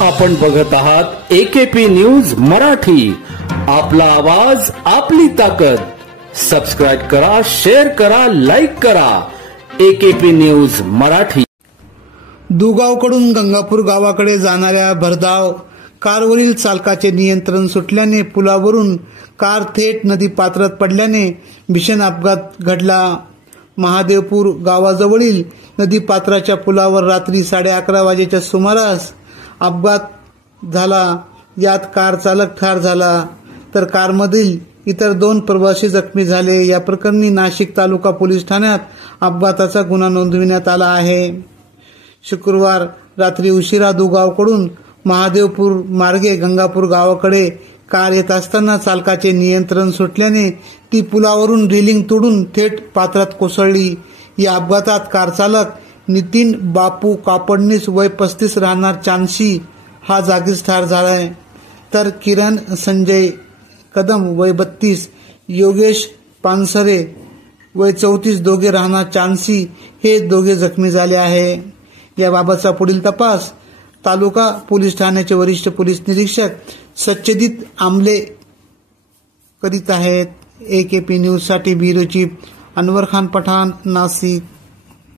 आपण बघत आहात AKP न्यूज मराठी, आपला आवाज आपली ताकद। सबस्क्राइब करा, शेअर करा, लाईक करा। AKP news Marathi. दुगावकडून गंगापूर गावाकडे जाणाऱ्या भरधाव कारवरील चालकाचे नियंत्रण सुटल्याने पुलावरून कार थेट नदी पात्रात पडल्याने भीषण अपघात घडला। महादेवपूर गावाजवळील नदी पात्राच्या पुलावर रात्री 11:30 वाजेच्या सुमारास अपघात झाला। यात कार चालक ठार झाला तर कारमधील इतर 2 प्रवासी जखमी झाले। या प्रकरणी नाशिक तालुका पोलीस ठाण्यात अपघाताचा गुन्हा नोंदविण्यात आला आहे। शुक्रवार रात्री उशिरा दुगावकडून महादेवपूर मार्गे गंगापूर गावाकडे कार येत असताना चालकाचे नियंत्रण सुटल्याने ती पुलावरून रेलिंग तोडून थेट पात्रात कोसळली। या अपघातात कार चालक नितीन बापू कापडणीस वय 35 राहणार चांदशी हा जागीच ठार झालाय, तर किरण संजय कदम वय 32, योगेश पानसरे वय 34 दोघे राहणार चांदशी हे दोघे जखमी झाले आहे। याबाबतचा पुढील तपास तालुका पोलीस ठाण्याचे वरिष्ठ पोलीस निरीक्षक सच्चेदित आमले करीत आहेत। AKP न्यूज साठी ब्युरो चीफ अनवर खान पठाण, नाशिक।